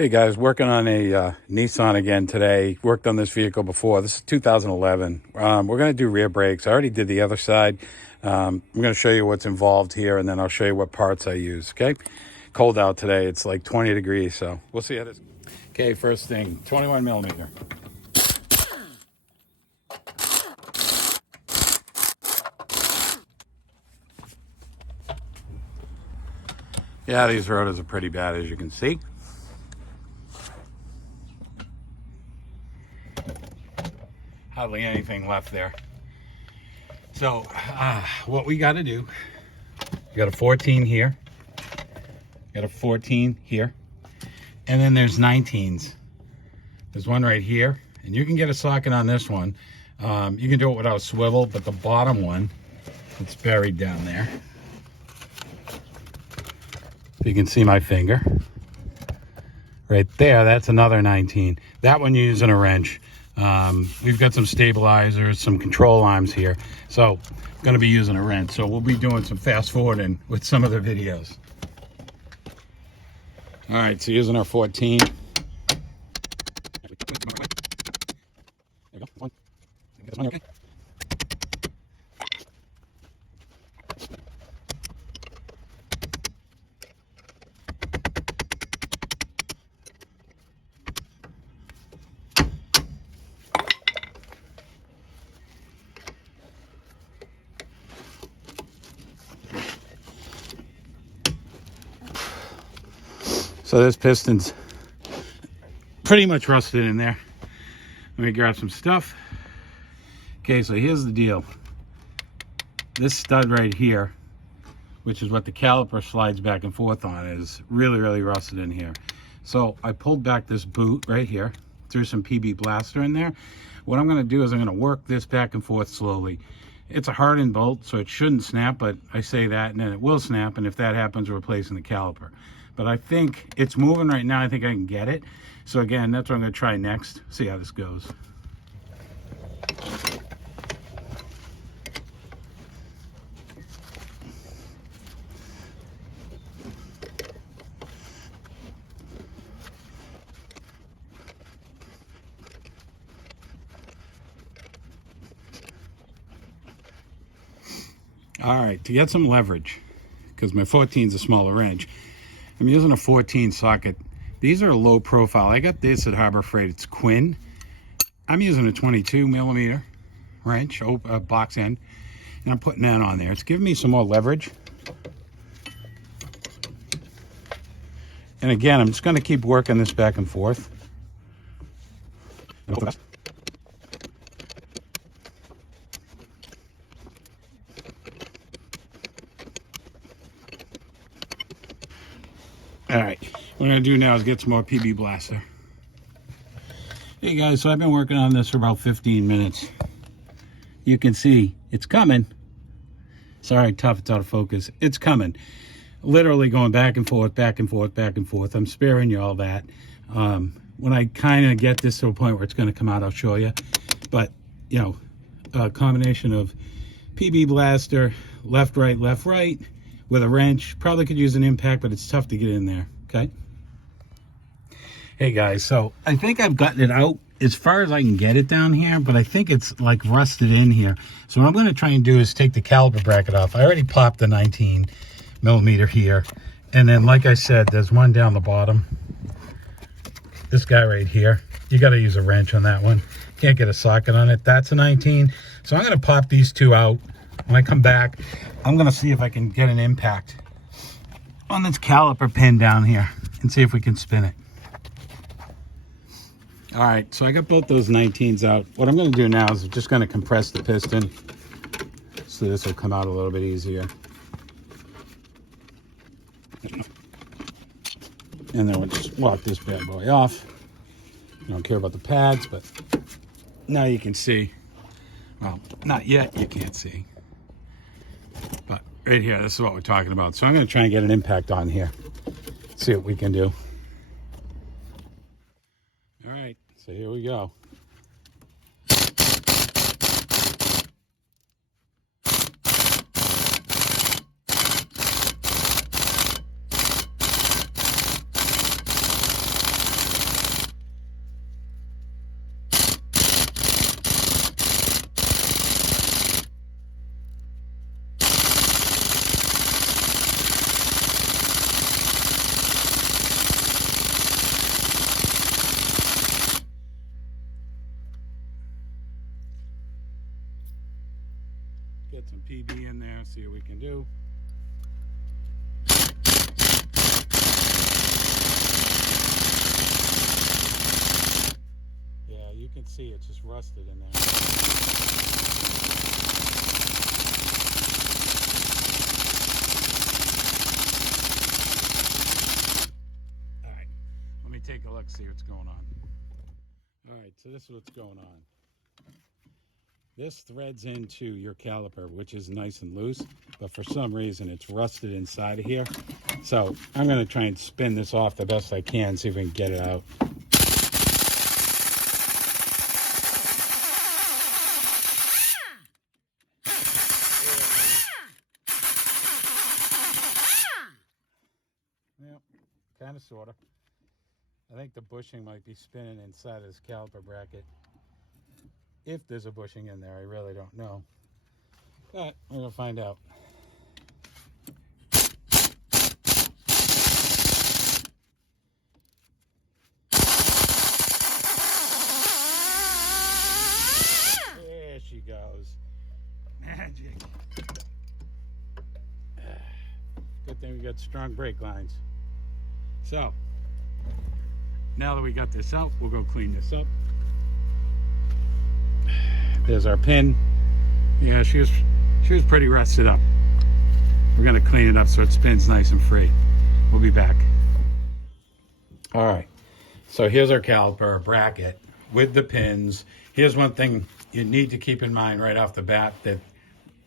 Hey guys, working on a Nissan again today. Worked on this vehicle before. This is 2011. We're going to do rear brakes. I already did the other side. I'm going to show you what's involved here, and then I'll show you what parts I use, okay? Cold out today. It's like 20 degrees, so we'll see how this... Okay, first thing, 21 millimeter. Yeah, these rotors are pretty bad, as you can see. Hardly anything left there. So what we got to do, we got a 14 here, got a 14 here, and then there's 19s. There's one right here, and you can get a socket on this one. You can do it without a swivel, but the bottom one, it's buried down there. If you can see my finger right there, that's another 19. That one you're using a wrench. We've got some stabilizers, some control arms here, so I'm going to be using a wrench. So we'll be doing some fast forwarding with some of the videos. All right, so using our 14. There we go. One. Get this one, okay? So this piston's pretty much rusted in there. Let me grab some stuff. Okay, so here's the deal. This stud right here, which is what the caliper slides back and forth on, is really, really rusted in here. So I pulled back this boot right here, threw some PB Blaster in there. What I'm gonna do is I'm gonna work this back and forth slowly. It's a hardened bolt, so it shouldn't snap, but I say that and then it will snap, and if that happens, we're replacing the caliper. But I think it's moving right now. I think I can get it. So again, that's what I'm gonna try next. See how this goes. All right, to get some leverage, because my 14 is a smaller wrench, I'm using a 14 socket. These are low profile. I got this at Harbor Freight. It's Quinn. I'm using a 22 millimeter wrench, box end, and I'm putting that on there. It's giving me some more leverage. And again, I'm just going to keep working this back and forth. All right, what I'm gonna do now is get some more PB Blaster. Hey guys, so I've been working on this for about 15 minutes. You can see it's coming. Sorry, tough, it's out of focus. It's coming. Literally going back and forth, back and forth, back and forth. I'm sparing you all that. When I kind of get this to a point where it's gonna come out, I'll show you. But, you know, a combination of PB Blaster, left, right, with a wrench. Probably could use an impact, but it's tough to get in there, okay? Hey guys, so I think I've gotten it out as far as I can get it down here, but I think it's like rusted in here. So what I'm gonna try and do is take the caliper bracket off. I already popped the 19 millimeter here. And then, like I said, there's one down the bottom. This guy right here, you gotta use a wrench on that one. Can't get a socket on it. That's a 19. So I'm gonna pop these two out. When I come back, I'm gonna see if I can get an impact on this caliper pin down here and see if we can spin it. All right, so I got both those 19s out. What I'm gonna do now is I'm just gonna compress the piston so this will come out a little bit easier. And then we'll just walk this bad boy off. I don't care about the pads, but now you can see. Well, not yet, you can't see. But right here, this is what we're talking about. So I'm gonna try and get an impact on here. See what we can do. All right, so here we go. can do. Yeah, you can see it's just rusted in there. All right, let me take a look, see what's going on. All right, so this is what's going on. This threads into your caliper, which is nice and loose, but for some reason it's rusted inside of here. So I'm going to try and spin this off the best I can, see if we can get it out. Yep, kind of, sort of. I think the bushing might be spinning inside of this caliper bracket. If there's a bushing in there, I really don't know. But we're going to find out. There she goes. Magic. Good thing we got strong brake lines. So, now that we got this out, we'll go clean this up. There's our pin. Yeah, she was pretty rusted up. We're gonna clean it up so it spins nice and free. We'll be back. All right, so here's our caliper bracket with the pins. Here's one thing you need to keep in mind right off the bat, that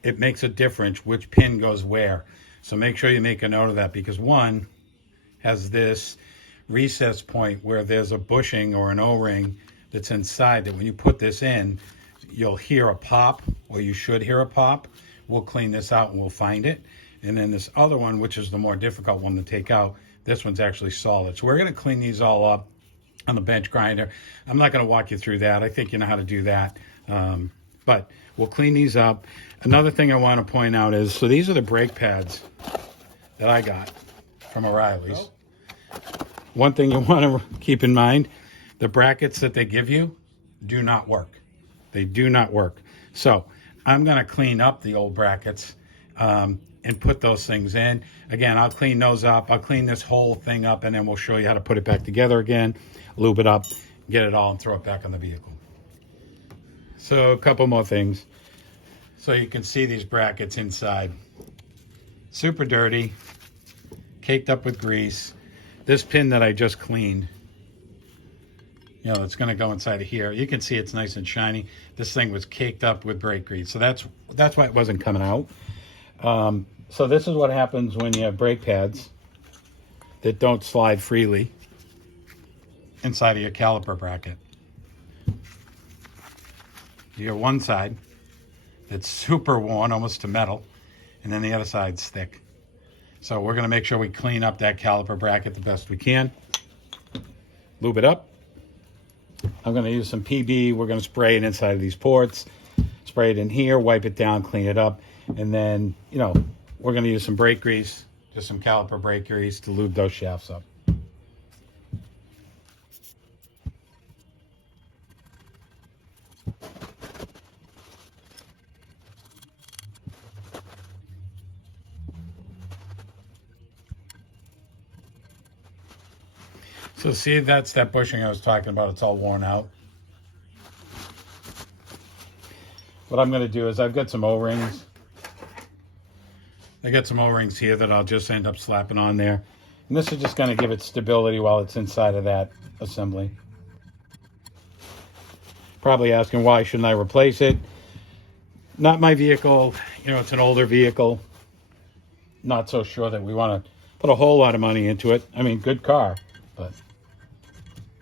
it makes a difference which pin goes where. So make sure you make a note of that, because one has this recess point where there's a bushing or an O-ring that's inside that when you put this in, you'll hear a pop, or you should hear a pop. We'll clean this out and we'll find it. And then this other one, which is the more difficult one to take out, this one's actually solid. So we're going to clean these all up on the bench grinder. I'm not going to walk you through that. I think you know how to do that. But we'll clean these up. Another thing I want to point out is, so these are the brake pads that I got from O'Reilly's. One thing you want to keep in mind, the brackets that they give you do not work. They do not work. So I'm going to clean up the old brackets and put those things in. Again, I'll clean those up. I'll clean this whole thing up, and then we'll show you how to put it back together again, lube it up, get it all, and throw it back on the vehicle. So a couple more things. So you can see these brackets inside. Super dirty, caked up with grease. This pin that I just cleaned, you know, it's going to go inside of here. You can see it's nice and shiny. This thing was caked up with brake grease, so that's why it wasn't coming out. So this is what happens when you have brake pads that don't slide freely inside of your caliper bracket. You have one side that's super worn, almost to metal, and then the other side's thick. So we're going to make sure we clean up that caliper bracket the best we can. Lube it up. I'm going to use some PB. We're going to spray it inside of these ports. Spray it in here, wipe it down, clean it up. And then, you know, we're going to use some brake grease, just some caliper brake grease to lube those shafts up. So see, that's that bushing I was talking about. It's all worn out. What I'm going to do is I've got some O-rings. I got some O-rings here that I'll just end up slapping on there. And this is just going to give it stability while it's inside of that assembly. Probably asking, why shouldn't I replace it? Not my vehicle. You know, it's an older vehicle. Not so sure that we want to put a whole lot of money into it. I mean, good car, but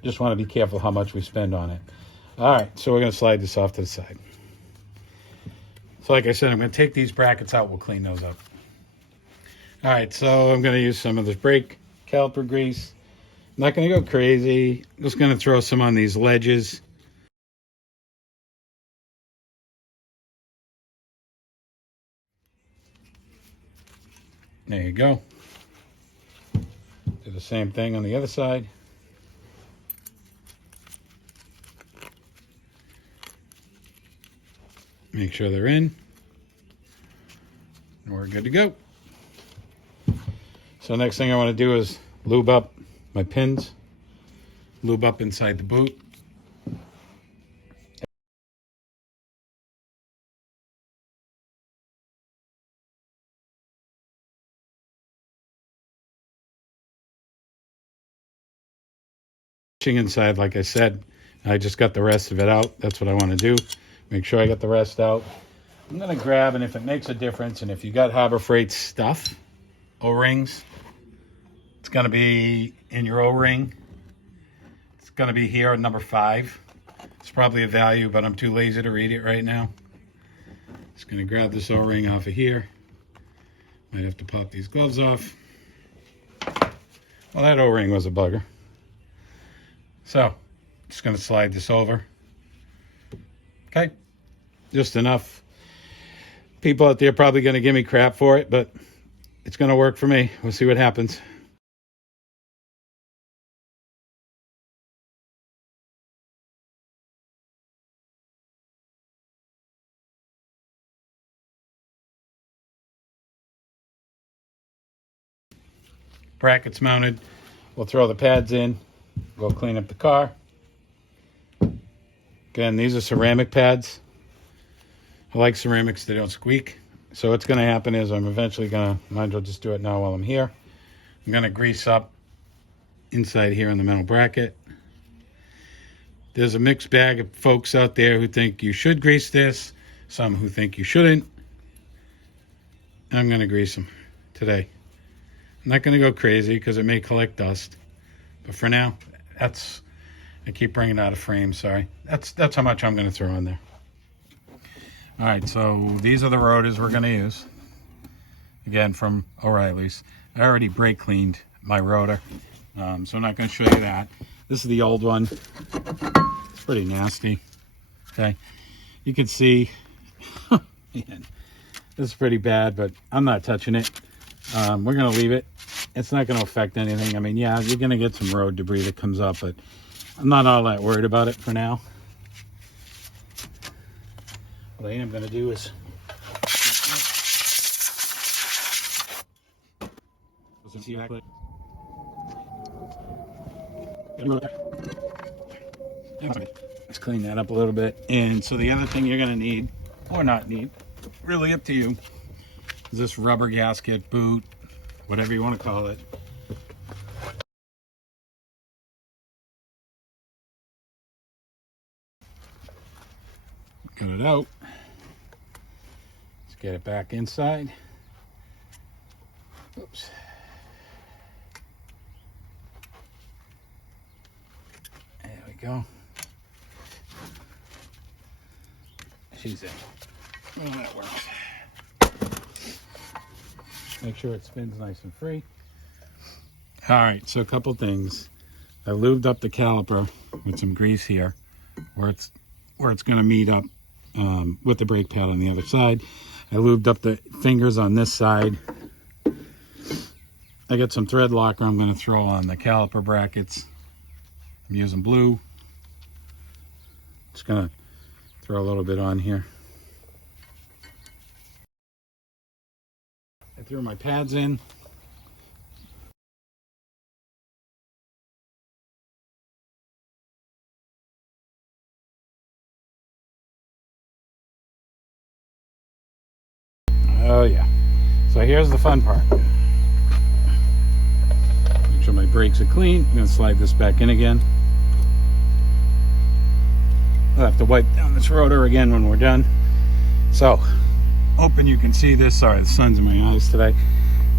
just want to be careful how much we spend on it. All right, so we're going to slide this off to the side. So like I said, I'm going to take these brackets out. We'll clean those up. All right, so I'm going to use some of this brake caliper grease. I'm not going to go crazy. I'm just going to throw some on these ledges. There you go. Do the same thing on the other side. Make sure they're in. And we're good to go. So next thing I want to do is lube up my pins, lube up inside the boot. Inside, like I said, I just got the rest of it out. That's what I want to do. Make sure I get the rest out. I'm going to grab, and if it makes a difference, and if you got Harbor Freight stuff, O-rings, it's going to be in your O-ring. It's going to be here at number 5. It's probably a value, but I'm too lazy to read it right now. Just going to grab this O-ring off of here. Might have to pop these gloves off. Well, that O-ring was a bugger. So, just going to slide this over. Okay, just enough. People out there probably going to give me crap for it, but it's going to work for me. We'll see what happens. Brackets mounted. We'll throw the pads in. We'll clean up the car. Again, these are ceramic pads. I like ceramics, they don't squeak. So what's going to happen is I'm eventually going to, might as well just do it now while I'm here. I'm going to grease up inside here in the metal bracket. There's a mixed bag of folks out there who think you should grease this, some who think you shouldn't. I'm going to grease them today. I'm not going to go crazy because it may collect dust. But for now, that's, I keep bringing out a frame, sorry. That's how much I'm going to throw in there. All right, so these are the rotors we're going to use. Again, from O'Reilly's. I already brake cleaned my rotor, so I'm not going to show you that. This is the old one. It's pretty nasty. Okay, you can see, man, this is pretty bad, but I'm not touching it. We're going to leave it. It's not going to affect anything. I mean, yeah, you're going to get some road debris that comes up, but I'm not all that worried about it for now. What I am going to do is let's clean that up a little bit. And so the other thing you're going to need, or not need, really up to you, is this rubber gasket, boot, whatever you want to call it. Get it out. Let's get it back inside. Oops. There we go. She's in. Oh, that works. Make sure it spins nice and free. All right, so a couple things. I lubed up the caliper with some grease here, where it's going to meet up with the brake pad on the other side. I lubed up the fingers on this side. I got some thread locker I'm going to throw on the caliper brackets. I'm using blue. Just going to throw a little bit on here. I threw my pads in. Oh yeah. So here's the fun part. Make sure my brakes are clean. I'm going to slide this back in again. I'll have to wipe down this rotor again when we're done. So, open, you can see this. Sorry, the sun's in my eyes today.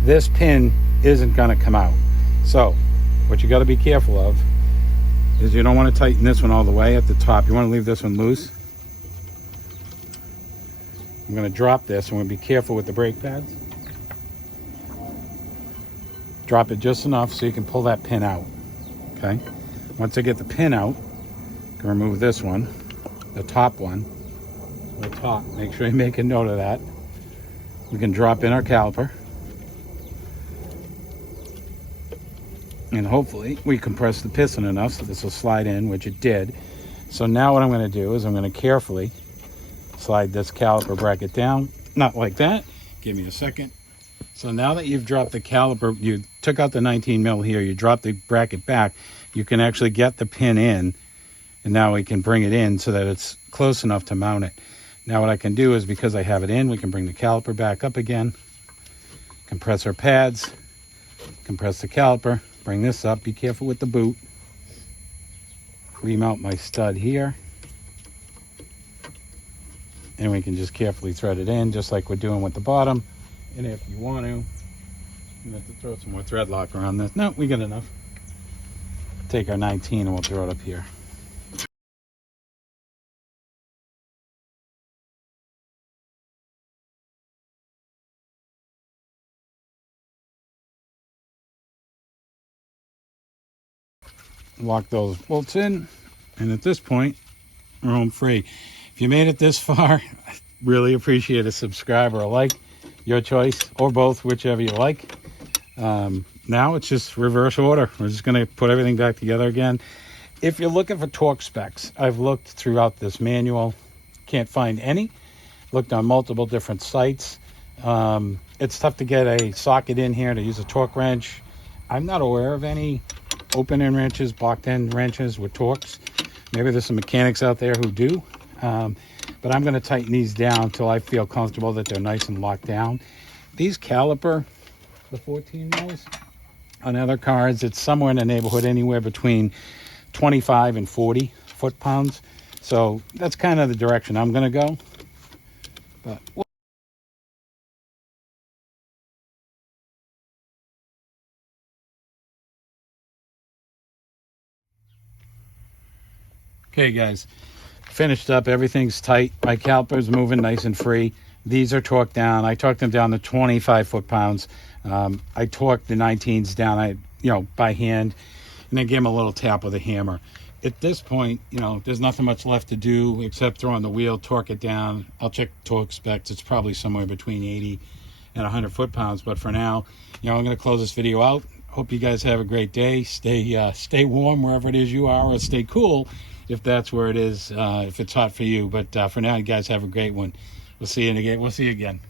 This pin isn't going to come out. So, what you got to be careful of is you don't want to tighten this one all the way at the top. You want to leave this one loose. I'm going to drop this. I'm going to be careful with the brake pads. Drop it just enough so you can pull that pin out. Okay. Once I get the pin out, I can remove this one, the top one. The top. Make sure you make a note of that. We can drop in our caliper. And hopefully we compress the piston enough so this will slide in, which it did. So now what I'm going to do is I'm going to carefully slide this caliper bracket down, not like that, Give me a second. So now that you've dropped the caliper, you took out the 19 mil here, you dropped the bracket back, you can actually get the pin in, and now we can bring it in so that it's close enough to mount it. Now what I can do is, because I have it in, we can bring the caliper back up again, compress our pads, compress the caliper, bring this up, be careful with the boot, remount my stud here, and we can just carefully thread it in just like we're doing with the bottom. And if you want to, you have to throw some more thread lock around this. No, we got enough. Take our 19 and we'll throw it up here. Lock those bolts in, and at this point, we're home free. If you made it this far, I really appreciate a subscribe or a like. Your choice, or both, whichever you like. Now it's just reverse order. We're just going to put everything back together again. If you're looking for torque specs, I've looked throughout this manual. Can't find any. Looked on multiple different sites. It's tough to get a socket in here to use a torque wrench. I'm not aware of any open end wrenches, blocked end wrenches with torques. Maybe there's some mechanics out there who do. But I'm going to tighten these down until I feel comfortable that they're nice and locked down. These Caliper, the 14 mils, on other cars, it's somewhere in the neighborhood anywhere between 25 and 40 foot-pounds. So that's kind of the direction I'm going to go. But okay, guys, finished up. Everything's tight. My caliper's moving nice and free. These are torqued down. I torqued them down to 25 foot-pounds. I torqued the 19s down, by hand, and then gave them a little tap with a hammer. At this point, there's nothing much left to do except throw on the wheel, torque it down. I'll check torque specs. It's probably somewhere between 80 and 100 foot-pounds. But for now, I'm going to close this video out. Hope you guys have a great day. Stay warm wherever it is you are, or stay cool if that's where it is, if it's hot for you. But for now, you guys have a great one. We'll see you again.